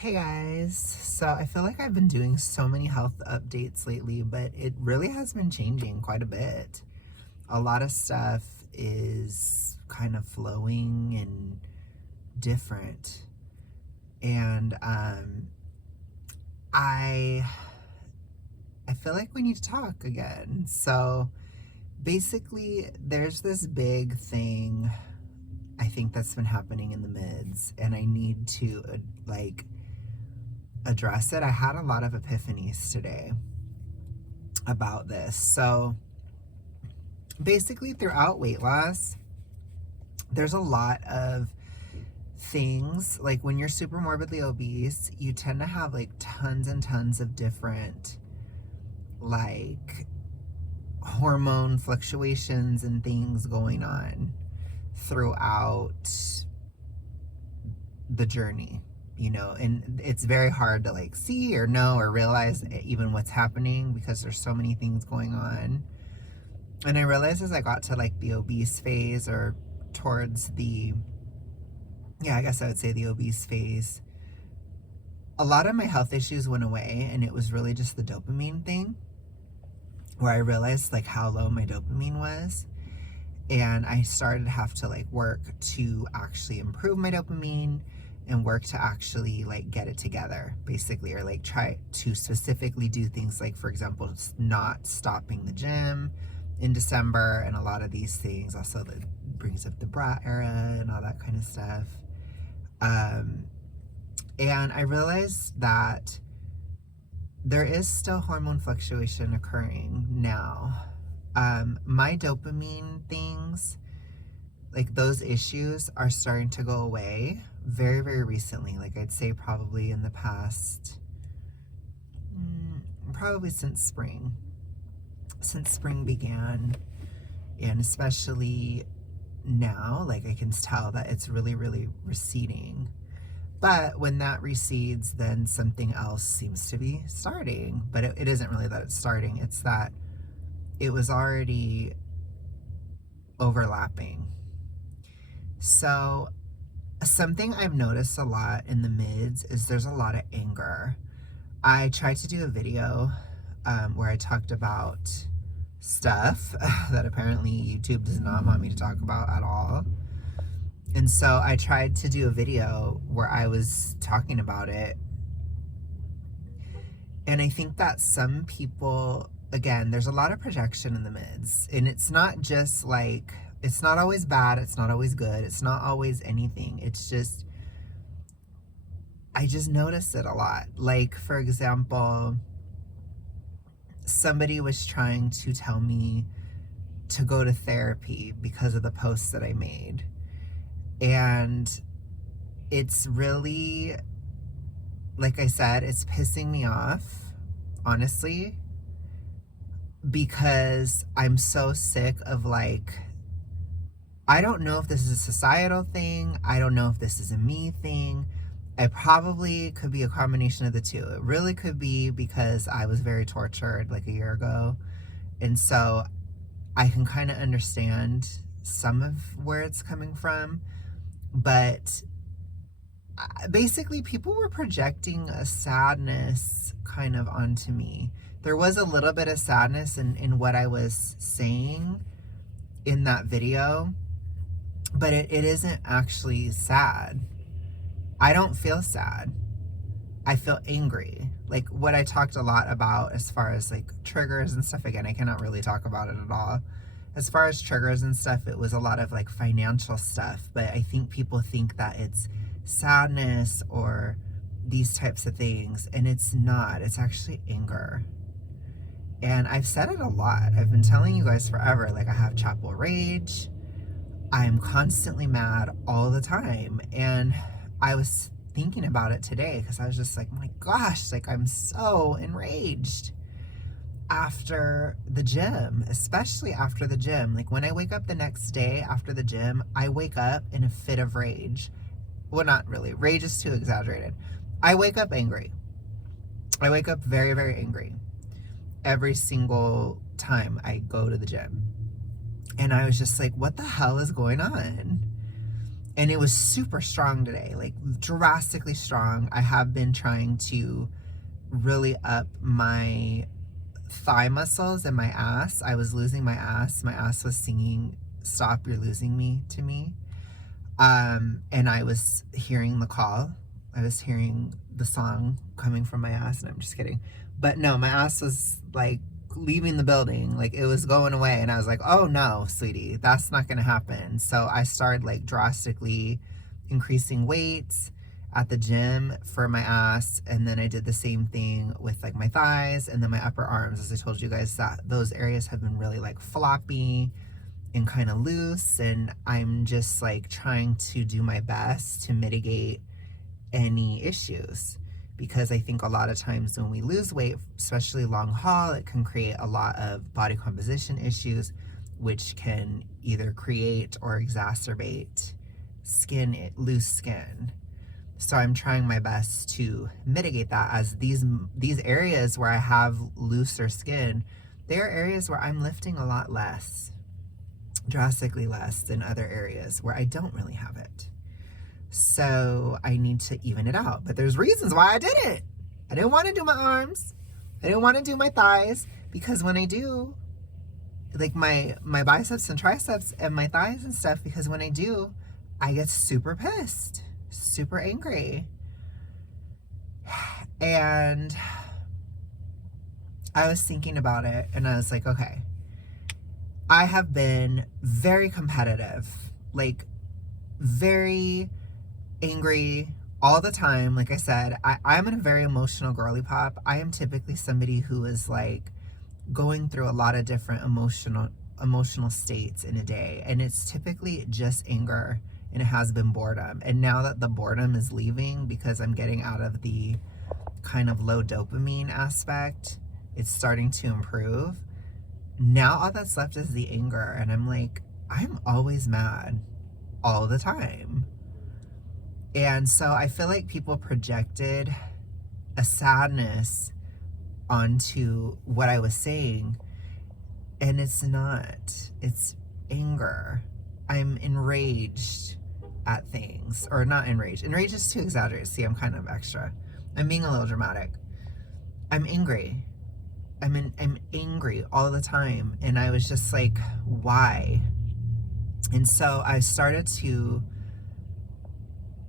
Hey guys, so I feel like I've been doing so many health updates lately, but it really has been changing quite a bit. A lot of stuff is kind of flowing and different. And I I feel like we need to talk again. So basically there's this big thing I think that's been happening in the mids, and I need to like address it. I had a lot of epiphanies today about this. So basically, throughout weight loss, there's a lot of things. Like when you're super morbidly obese, you tend to have like tons and tons of different like hormone fluctuations and things going on throughout the journey, and it's very hard to like see or know or realize even what's happening because there's so many things going on. And I realized as I got to like the obese phase, or towards the, yeah, I guess I would say the obese phase, a lot of my health issues went away, and it was really just the dopamine thing, where I realized like how low my dopamine was. And I started to have to like work to actually improve my dopamine and work to actually like get it together, basically, or like try to specifically do things like, for example, not stopping the gym in December, and a lot of these things also that brings up the brat era and all that kind of stuff. And I realized that there is still hormone fluctuation occurring now. My dopamine things, like those issues, are starting to go away very, very recently. Like I'd say probably in the past, probably since spring began, and especially now, like I can tell that it's really, really receding. But when that recedes, then something else seems to be starting. But it isn't really that it's starting, it's that it was already overlapping. So something I've noticed a lot in the mids is there's a lot of anger. I tried to do a video where I talked about stuff that apparently YouTube does not want me to talk about at all. And so I tried to do a video where I was talking about it. And I think that some people, again, there's a lot of projection in the mids. And it's not just like, it's not always bad, it's not always good, it's not always anything. It's just, I just noticed it a lot. Like, for example, somebody was trying to tell me to go to therapy because of the posts that I made. And it's really, like I said, it's pissing me off, honestly, because I'm so sick of like, I don't know if this is a societal thing. I don't know if this is a me thing. It probably could be a combination of the two. It really could be because I was very tortured like a year ago. And so I can kind of understand some of where it's coming from. But basically, people were projecting a sadness kind of onto me. There was a little bit of sadness in what I was saying in that video, but it isn't actually sad. I don't feel sad. I feel angry. Like what I talked a lot about as far as like triggers and stuff, again, I cannot really talk about it at all. As far as triggers and stuff, it was a lot of like financial stuff, but I think people think that it's sadness or these types of things, and it's not. It's actually anger. And I've said it a lot. I've been telling you guys forever, like I have chapel rage. I'm constantly mad all the time. And I was thinking about it today because I was just like, my gosh, like I'm so enraged after the gym, especially after the gym. Like when I wake up the next day after the gym, I wake up in a fit of rage. Well, not really. Rage is too exaggerated. I wake up angry. I wake up very, very angry every single time I go to the gym. And I was just like, what the hell is going on? And it was super strong today, like drastically strong. I have been trying to really up my thigh muscles and my ass. I was losing my ass. My ass was singing "Stop, You're Losing Me" to me. And I was hearing the call. I was hearing the song coming from my ass, and I'm just kidding. But no, my ass was like leaving the building, like it was going away, and I was like, oh no, sweetie, that's not gonna happen. So I started like drastically increasing weights at the gym for my ass, and then I did the same thing with like my thighs and then my upper arms. As I told you guys, that those areas have been really like floppy and kind of loose, and I'm just like trying to do my best to mitigate any issues, because I think a lot of times when we lose weight, especially long haul, it can create a lot of body composition issues, which can either create or exacerbate loose skin. So I'm trying my best to mitigate that, as these areas where I have looser skin, they are areas where I'm lifting a lot less, drastically less than other areas where I don't really have it. So I need to even it out. But there's reasons why I didn't. I didn't want to do my arms. I didn't want to do my thighs, because when I do, like my biceps and triceps and my thighs and stuff, because when I do, I get super pissed, super angry. And I was thinking about it, and I was like, okay, I have been very competitive, like very angry all the time. Like I said, I'm in a very emotional girly pop. I am typically somebody who is like going through a lot of different emotional states in a day, and it's typically just anger, and it has been boredom. And now that the boredom is leaving, because I'm getting out of the kind of low dopamine aspect, it's starting to improve. Now all that's left is the anger, and I'm like, I'm always mad all the time. And so I feel like people projected a sadness onto what I was saying, and it's not. It's anger. I'm enraged at things, or not enraged. Enraged is too exaggerated. See, I'm kind of extra. I'm being a little dramatic. I'm angry. I'm angry all the time, and I was just like, why? And so I started to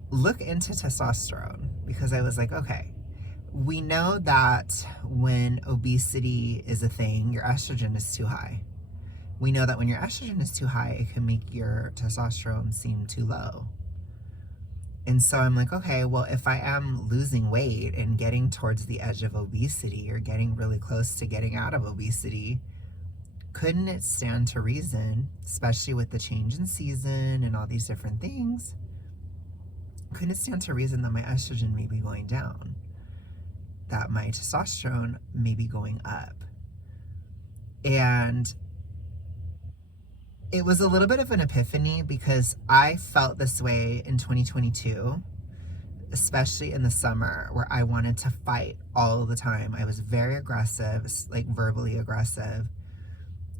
look into testosterone, because I was like, okay, we know that when obesity is a thing, your estrogen is too high. We know that when your estrogen is too high, it can make your testosterone seem too low. And so I'm like, okay, well, if I am losing weight and getting towards the edge of obesity, or getting really close to getting out of obesity, couldn't it stand to reason, especially with the change in season and all these different things, couldn't it stand to reason that my estrogen may be going down, that my testosterone may be going up? And it was a little bit of an epiphany, because I felt this way in 2022, especially in the summer, where I wanted to fight all the time. I was very aggressive, like verbally aggressive,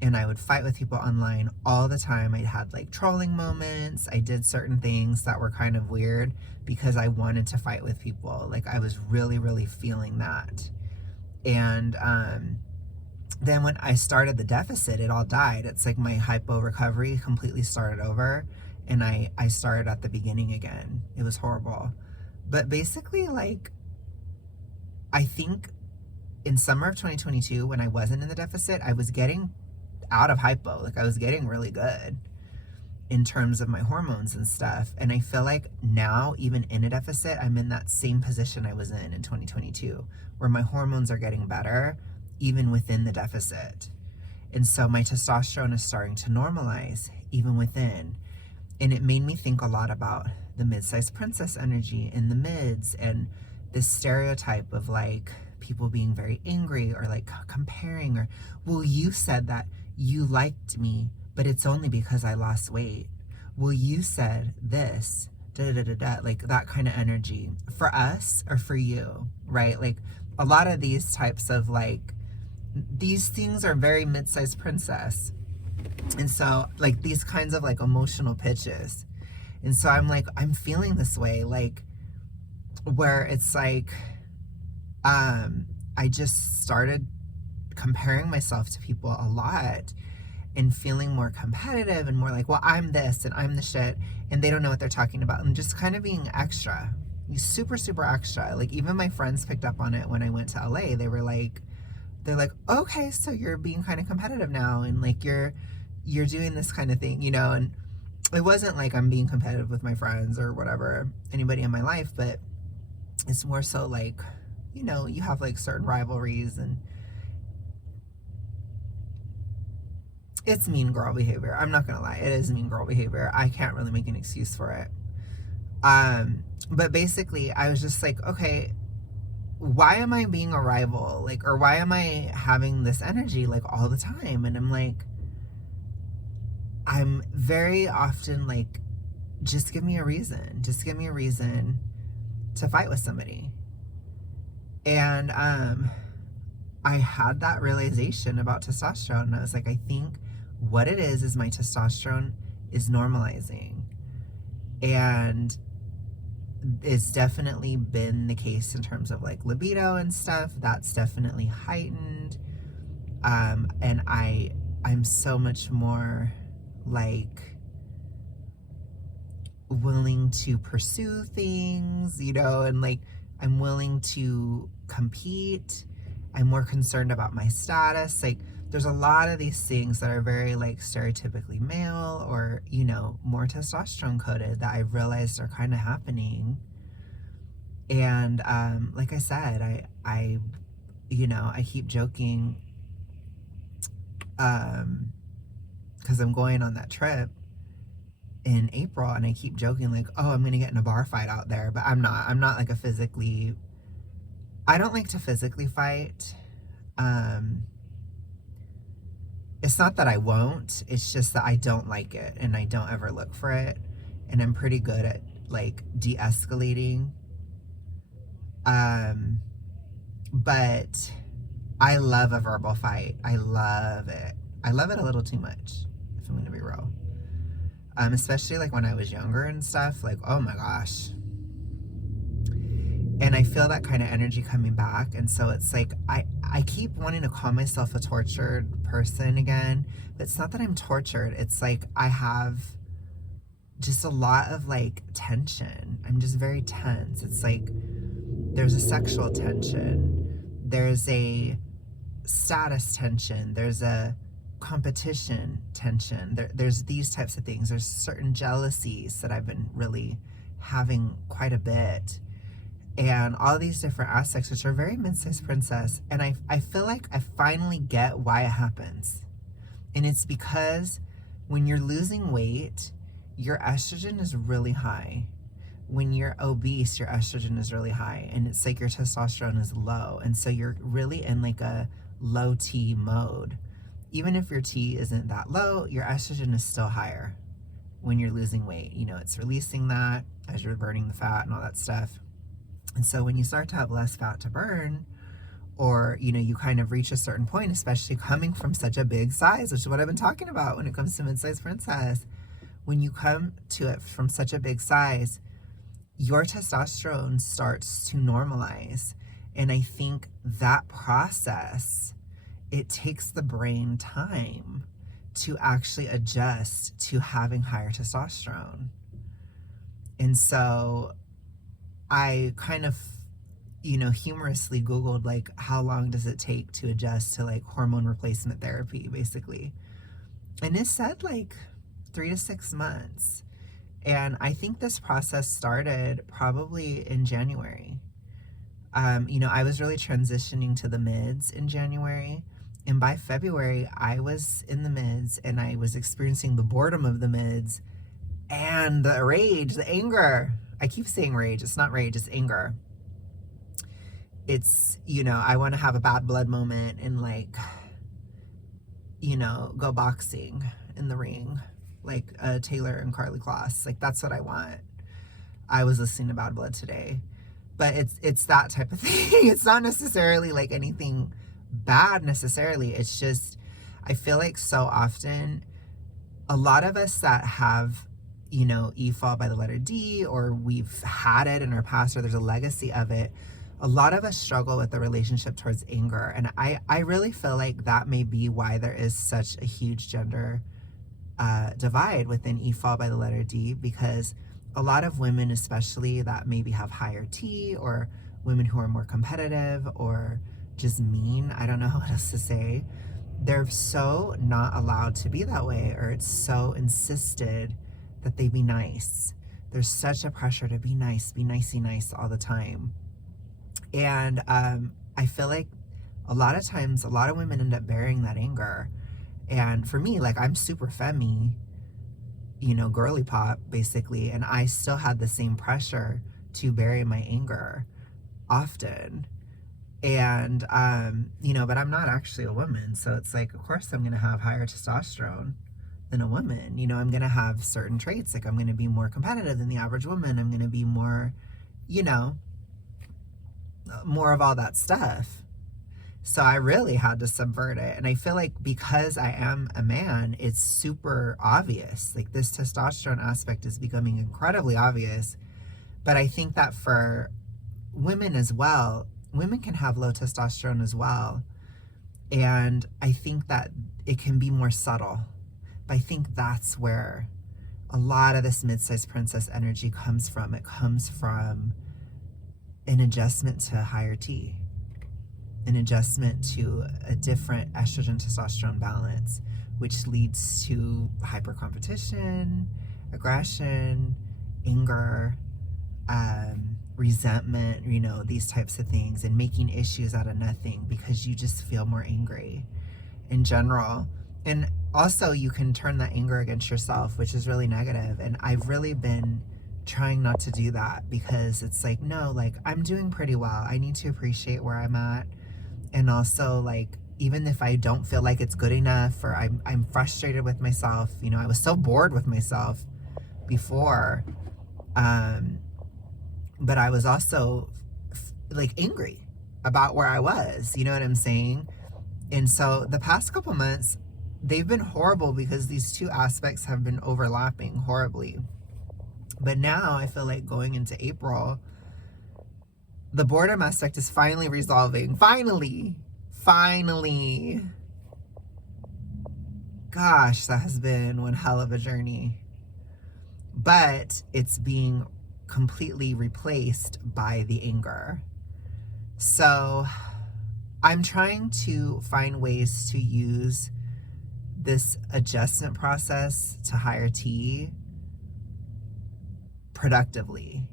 and I would fight with people online all the time. I had like trolling moments. I did certain things that were kind of weird, because I wanted to fight with people. Like I was really, really feeling that. And then when I started the deficit, it all died. It's like my hypo recovery completely started over, and I started at the beginning again. It was horrible. But basically, like, I think in summer of 2022, when I wasn't in the deficit, I was getting out of hypo. Like I was getting really good in terms of my hormones and stuff. And I feel like now, even in a deficit, I'm in that same position I was in 2022, where my hormones are getting better even within the deficit. And so my testosterone is starting to normalize even within. And it made me think a lot about the mid-sized princess energy in the mids, and this stereotype of like people being very angry, or like comparing, or, well, you said that you liked me, but it's only because I lost weight. Well, you said this, da da da da, like that kind of energy for us or for you, right? Like a lot of these types of like, these things are very mid-sized princess. And so like these kinds of like emotional pitches. And so I'm like, I'm feeling this way, like, where it's like, I just started comparing myself to people a lot and feeling more competitive and more like, well, I'm this and I'm the shit, and they don't know what they're talking about, and just kind of being extra, super, super extra. Like, even my friends picked up on it when I went to LA. They're like, okay, so you're being kind of competitive now, and like you're doing this kind of thing, and it wasn't like I'm being competitive with my friends or whatever, anybody in my life, but it's more so like, you have like certain rivalries, and it's mean girl behavior. I'm not gonna lie, it is mean girl behavior. I can't really make an excuse for it. But basically, I was just like, okay, why am I being a rival? Like, or why am I having this energy like all the time? And I'm like, I'm very often like, just give me a reason. Just give me a reason to fight with somebody. And I had that realization about testosterone. And I was like, I think what it is my testosterone is normalizing. And it's definitely been the case in terms of like libido and stuff. That's definitely heightened. And I'm so much more like willing to pursue things, and like I'm willing to compete. I'm more concerned about my status. Like, there's a lot of these things that are very like stereotypically male or, more testosterone coded that I've realized are kind of happening. And like I said, I keep joking, because I'm going on that trip in April, and I keep joking like, oh, I'm gonna get in a bar fight out there, but I'm not like I don't like to physically fight. It's not that I won't, it's just that I don't like it, and I don't ever look for it, and I'm pretty good at like de-escalating. But I love a verbal fight. I love it. I love it a little too much, if I'm gonna be real. Especially like when I was younger and stuff, like, oh my gosh. And I feel that kind of energy coming back. And so it's like, I keep wanting to call myself a tortured person again, but it's not that I'm tortured. It's like I have just a lot of like tension. I'm just very tense. It's like there's a sexual tension, there's a status tension, there's a competition tension, there's these types of things. There's certain jealousies that I've been really having quite a bit, and all these different aspects, which are very Midsize Princess. And I feel like I finally get why it happens. And it's because when you're losing weight, your estrogen is really high. When you're obese, your estrogen is really high, and it's like your testosterone is low. And so you're really in like a low T mode. Even if your T isn't that low, your estrogen is still higher when you're losing weight. It's releasing that as you're burning the fat and all that stuff. And so when you start to have less fat to burn, or, you kind of reach a certain point, especially coming from such a big size, which is what I've been talking about when it comes to Midsize Princess. When you come to it from such a big size, your testosterone starts to normalize. And I think that process, it takes the brain time to actually adjust to having higher testosterone. And so I kind of, humorously Googled like, how long does it take to adjust to like hormone replacement therapy, basically. And it said like 3 to 6 months. And I think this process started probably in January. I was really transitioning to the mids in January. And by February, I was in the mids, and I was experiencing the boredom of the mids and the rage, the anger. I keep saying rage. It's not rage, it's anger. It's, I want to have a bad blood moment and like, go boxing in the ring, like Taylor and Carly Kloss. Like, that's what I want. I was listening to Bad Blood today. But it's that type of thing. It's not necessarily like anything bad necessarily. It's just, I feel like so often, a lot of us that have, E followed by the letter D, or we've had it in our past, or there's a legacy of it. A lot of us struggle with the relationship towards anger. And I really feel like that may be why there is such a huge gender divide within E followed by the letter D, because a lot of women, especially that maybe have higher T, or women who are more competitive or just mean, I don't know what else to say, they're so not allowed to be that way, or it's so insisted that they be nice. There's such a pressure to be nice, be nicey nice all the time. And I feel like a lot of times, a lot of women end up bearing that anger. And for me, like, I'm super femmy, girly pop, basically. And I still had the same pressure to bury my anger often. And, but I'm not actually a woman. So it's like, of course, I'm going to have higher testosterone than a woman. I'm going to have certain traits. Like, I'm going to be more competitive than the average woman. I'm going to be more, more of all that stuff. So I really had to subvert it. And I feel like because I am a man, it's super obvious. Like, this testosterone aspect is becoming incredibly obvious. But I think that for women as well, women can have low testosterone as well. And I think that it can be more subtle. But I think that's where a lot of this mid-sized princess energy comes from. It comes from an adjustment to higher T, an adjustment to a different estrogen testosterone balance, which leads to hyper competition, aggression, anger, resentment, these types of things, and making issues out of nothing because you just feel more angry in general. And also, you can turn that anger against yourself, which is really negative. And I've really been trying not to do that, because it's like, no, like, I'm doing pretty well. I need to appreciate where I'm at. And also, like, even if I don't feel like it's good enough, or I'm frustrated with myself, I was so bored with myself before, but I was also like angry about where I was, you know what I'm saying? And so the past couple months, they've been horrible because these two aspects have been overlapping horribly. But now I feel like going into April, the boredom aspect is finally resolving. Finally. Gosh, that has been one hell of a journey. But it's being completely replaced by the anger. So I'm trying to find ways to use this adjustment process to higher T productively,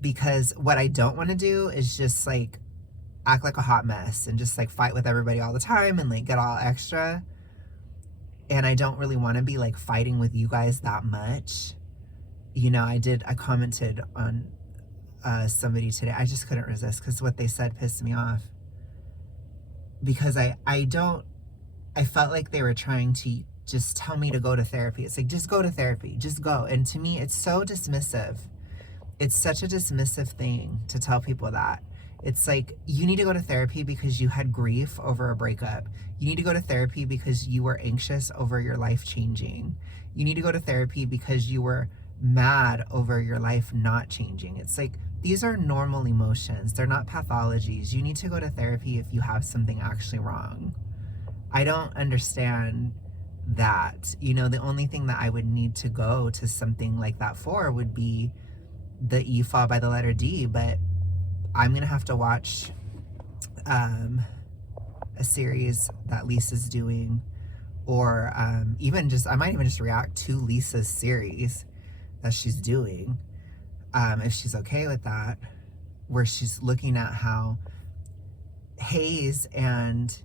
because what I don't want to do is just like act like a hot mess and just like fight with everybody all the time and like get all extra. And I don't really want to be like fighting with you guys that much. I commented on somebody today. I just couldn't resist because what they said pissed me off, because I felt like they were trying to just tell me to go to therapy. It's like, just go to therapy, just go. And to me, it's so dismissive. It's such a dismissive thing to tell people that. It's like, you need to go to therapy because you had grief over a breakup. You need to go to therapy because you were anxious over your life changing. You need to go to therapy because you were mad over your life not changing. It's like, these are normal emotions. They're not pathologies. You need to go to therapy if you have something actually wrong. I don't understand that. The only thing that I would need to go to something like that for would be the E followed by the letter D, but I'm going to have to watch a series that Lisa's doing, or I might even just react to Lisa's series that she's doing, if she's okay with that, where she's looking at how Hayes and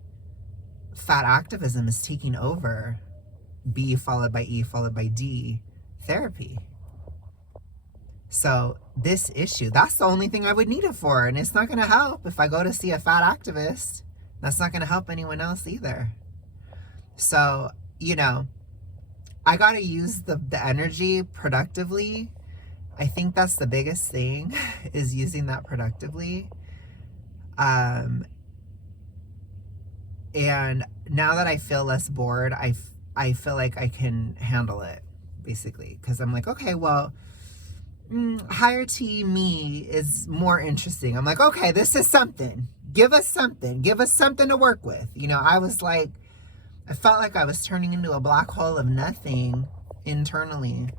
fat activism is taking over B followed by E followed by D therapy. So this issue, that's the only thing I would need it for. And it's not going to help if I go to see a fat activist. That's not going to help anyone else either. So, I got to use the energy productively. I think that's the biggest thing, is using that productively. And now that I feel less bored, I feel like I can handle it. basically. Because I'm like, okay, well, higher T me is more interesting. I'm like, okay, this is something. Give us something. Give us something to work with. You know, I was like, I felt like I was turning into a black hole of nothing internally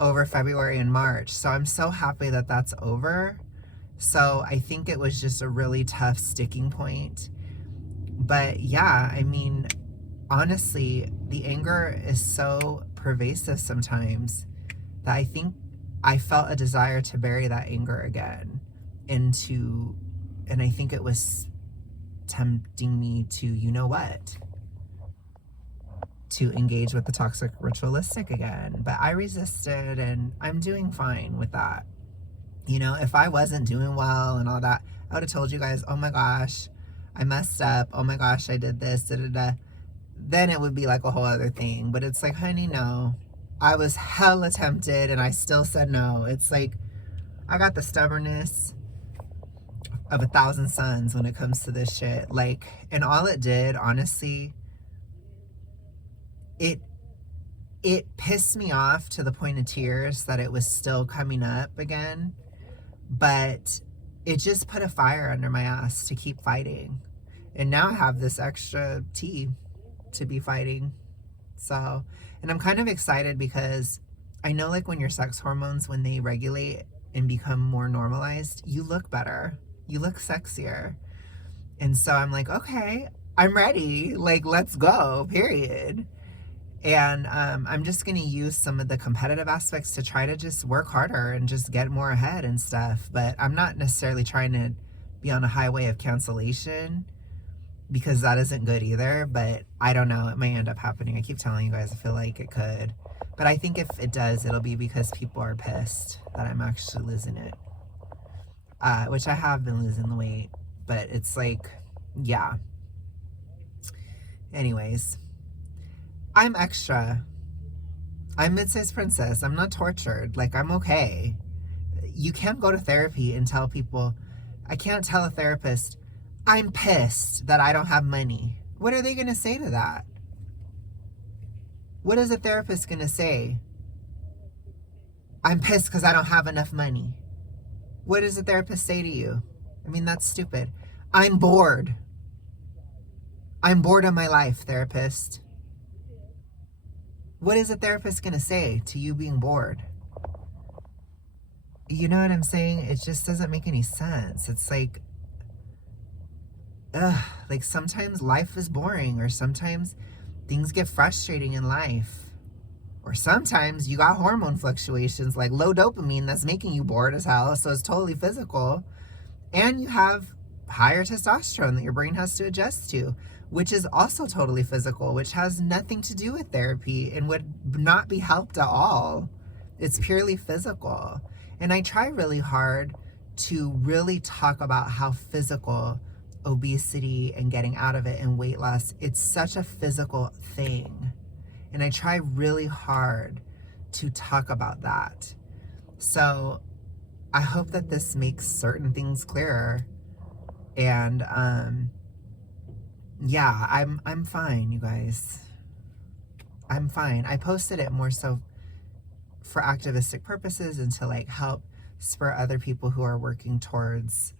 over February and March. So I'm so happy that that's over. So I think it was just a really tough sticking point. But yeah, I mean, honestly, the anger is so pervasive sometimes that I think I felt a desire to bury that anger again into, and I think it was tempting me to, you know what, to engage with the toxic ritualistic again. But I resisted, and I'm doing fine with that. You know, if I wasn't doing well and all that, I would have told you guys, oh my gosh, I messed up. Oh my gosh, I did this, da da da. Then it would be like a whole other thing. But it's like, honey, no. I was hella tempted and I still said no. It's like, I got the stubbornness of 1,000 suns when it comes to this shit. Like, and all it did, honestly, it pissed me off to the point of tears that it was still coming up again. But it just put a fire under my ass to keep fighting. And now I have this extra tea to be fighting. So, and I'm kind of excited because I know, like, when your sex hormones, when they regulate and become more normalized, you look better. You look sexier. And so I'm like, okay, I'm ready. Like, let's go, period. And I'm just going to use some of the competitive aspects to try to just work harder and just get more ahead and stuff. But I'm not necessarily trying to be on a highway of cancellation, because that isn't good either. But I don't know. It may end up happening. I keep telling you guys, I feel like it could. But I think if it does, it'll be because people are pissed that I'm actually losing it. Which I have been losing the weight. But it's like, yeah. Anyways. I'm extra. I'm Midsize Princess. I'm not tortured. Like, I'm okay. You can't go to therapy and tell people, I can't tell a therapist, I'm pissed that I don't have money. What are they going to say to that? What is a therapist going to say? I'm pissed because I don't have enough money. What does a therapist say to you? I mean, that's stupid. I'm bored. I'm bored of my life, therapist. What is a therapist going to say to you being bored? You know what I'm saying? It just doesn't make any sense. It's like, like sometimes life is boring, or sometimes things get frustrating in life. Or sometimes you got hormone fluctuations like low dopamine that's making you bored as hell, so it's totally physical. And you have higher testosterone that your brain has to adjust to, which is also totally physical, which has nothing to do with therapy and would not be helped at all. It's purely physical. And I try really hard to really talk about how physical obesity and getting out of it and weight loss, it's such a physical thing. And I try really hard to talk about that. So I hope that this makes certain things clearer. And yeah, I'm fine, you guys. I'm fine. I posted it more so for activistic purposes and to like help spur other people who are working towards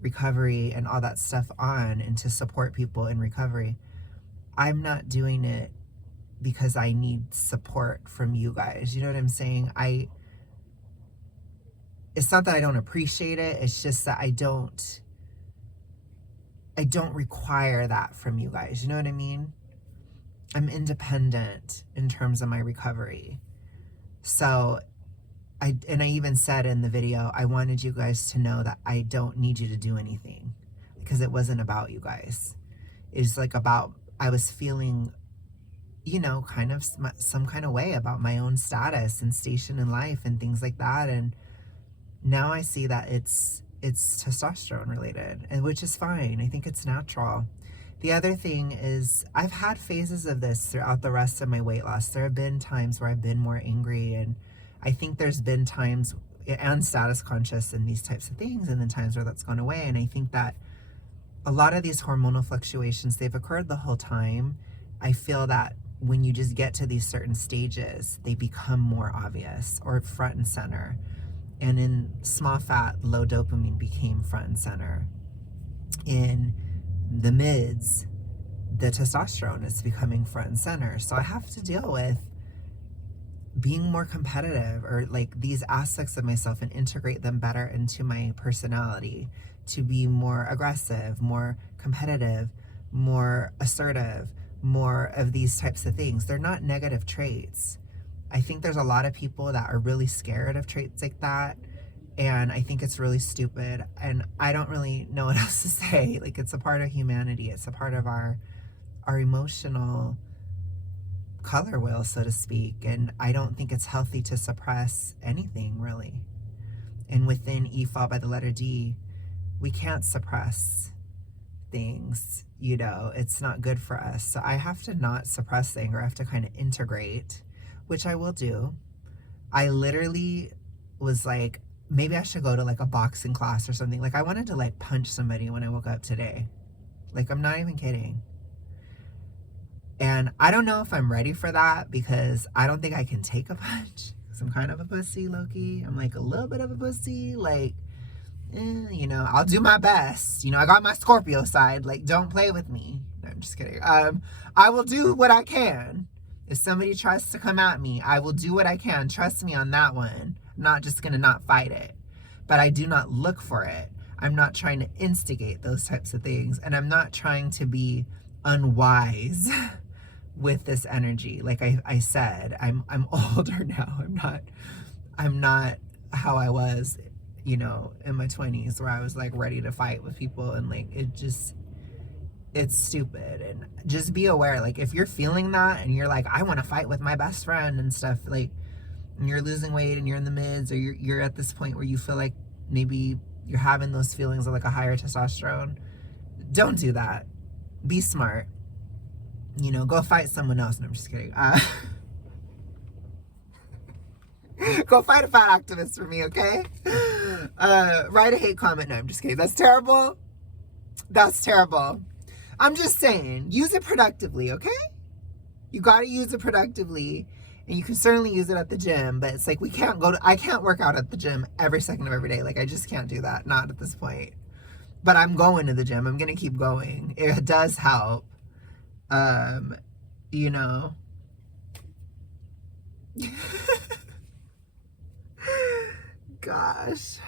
recovery and all that stuff on, and to support people in recovery. I'm not doing it because I need support from you guys. You know what I'm saying? It's not that I don't appreciate it. It's just that I don't require that from you guys. You know what I mean? I'm independent in terms of my recovery. So I even said in the video, I wanted you guys to know that I don't need you to do anything, because it wasn't about you guys. It's like about, I was feeling, you know, kind of some kind of way about my own status and station in life and things like that. And now I see that it's testosterone related, and which is fine. I think it's natural. The other thing is, I've had phases of this throughout the rest of my weight loss. There have been times where I've been more angry, and I think there's been times, and status conscious and these types of things, and then times where that's gone away. And I think that a lot of these hormonal fluctuations, they've occurred the whole time. I feel that when you just get to these certain stages, they become more obvious or front and center. And in small fat, low dopamine became front and center. In the mids, the testosterone is becoming front and center. So I have to deal with being more competitive, or like these aspects of myself, and integrate them better into my personality to be more aggressive, more competitive, more assertive, more of these types of things. They're not negative traits. I think there's a lot of people that are really scared of traits like that. And I think it's really stupid. And I don't really know what else to say. Like, it's a part of humanity. It's a part of our emotional color wheel, so to speak. And I don't think it's healthy to suppress anything, really. And within E fall by the letter D, we can't suppress things, you know, it's not good for us. So I have to not suppress the anger. I have to kind of integrate, which I will do. I literally was like, maybe I should go to like a boxing class or something. Like, I wanted to like punch somebody when I woke up today. Like, I'm not even kidding. And I don't know if I'm ready for that, because I don't think I can take a punch. Because I'm kind of a pussy, low-key. I'm like a little bit of a pussy. Like, you know, I'll do my best. You know, I got my Scorpio side. Like, don't play with me. No, I'm just kidding. I will do what I can. If somebody tries to come at me, I will do what I can. Trust me on that one. I'm not just going to not fight it. But I do not look for it. I'm not trying to instigate those types of things. And I'm not trying to be unwise with this energy. Like I said, I'm older now. I'm not how I was, you know, in my 20s, where I was like ready to fight with people, and like it's stupid. And just be aware, like, if you're feeling that and you're like, I want to fight with my best friend and stuff, like, and you're losing weight and you're in the mids, or you're at this point where you feel like maybe you're having those feelings of like a higher testosterone, don't do that. Be smart. You know, go fight someone else. No, I'm just kidding. Go fight a fat activist for me, okay? Write a hate comment. No, I'm just kidding. That's terrible. That's terrible. I'm just saying, use it productively, okay? You got to use it productively, and you can certainly use it at the gym, but it's like I can't work out at the gym every second of every day. Like, I just can't do that. Not at this point. But I'm going to the gym. I'm going to keep going. It does help. You know. Gosh,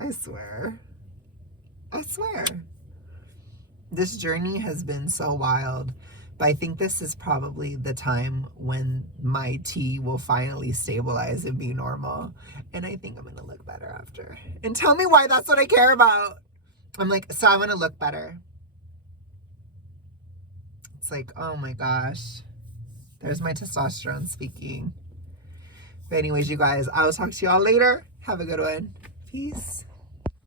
I swear. This journey has been so wild, but I think this is probably the time when my tea will finally stabilize and be normal. And I think I'm gonna look better after. And tell me why that's what I care about. I'm like, so I wanna look better. It's like, oh my gosh. There's my testosterone speaking. But anyways, you guys, I will talk to y'all later. Have a good one. Peace.